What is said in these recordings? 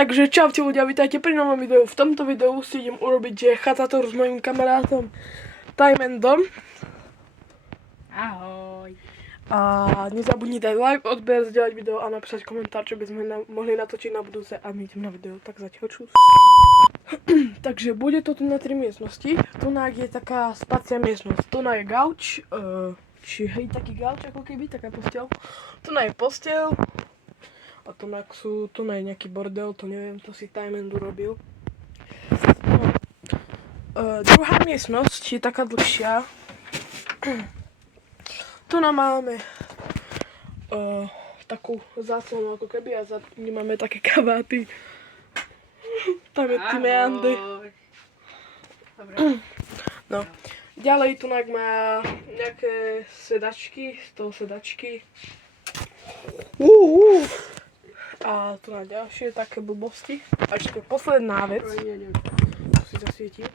Takže čaute ľudia, vítajte pri novom videu. V tomto videu si idem urobiť chatatúr s mojím kamarátom Timendom. Ahoj. A nezabudni dať like, odber, zdieľať video a napísať komentár, čo by sme mohli natočiť na budúce. A my idem na video, tak zatiaľ čus. Takže bude to tu na 3 miestnosti. Tu je taká spacia miestnosť. Tu je gauč, či hej, taký gauč ako keby, taká posteľ. Tu je posteľ. A tu je nejaký bordel, to neviem, to si Timend urobil. No. Druhá miestnosť je taká dlhšia. Tu máme takú záclonu ako keby a za tým máme také kabáty. Tam je tymeandy. No. Ďalej tu má nejaké sedačky, z toho sedačky. A tu na ďalšie také blbosti. A ešte posledná vec. Tu si zasvietí.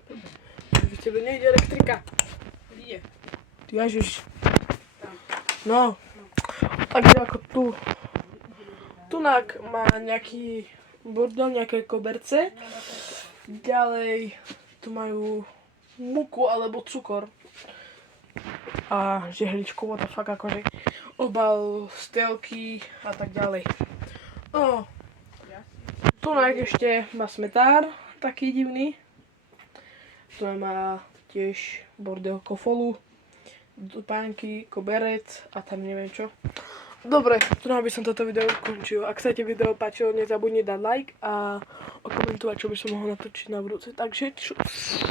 Že tebe nejde elektrika. Ide. Ježiš. No. Takže ako tu. Tunak má nejaký bordel, nejaké koberce. Ďalej tu majú múku alebo cukor. A žehličku, what the fuck, akože obal, stelky a tak ďalej. No, tu ešte má smetár, taký divný. Tu má tiež bordel kofolu, pánky, koberec a tam neviem čo. Dobre, tu by som toto video ukončil. Ak sa ti video páčilo, nezabudni dať like a okomentovať, čo by som mohol natočiť na budúce. Takže čus.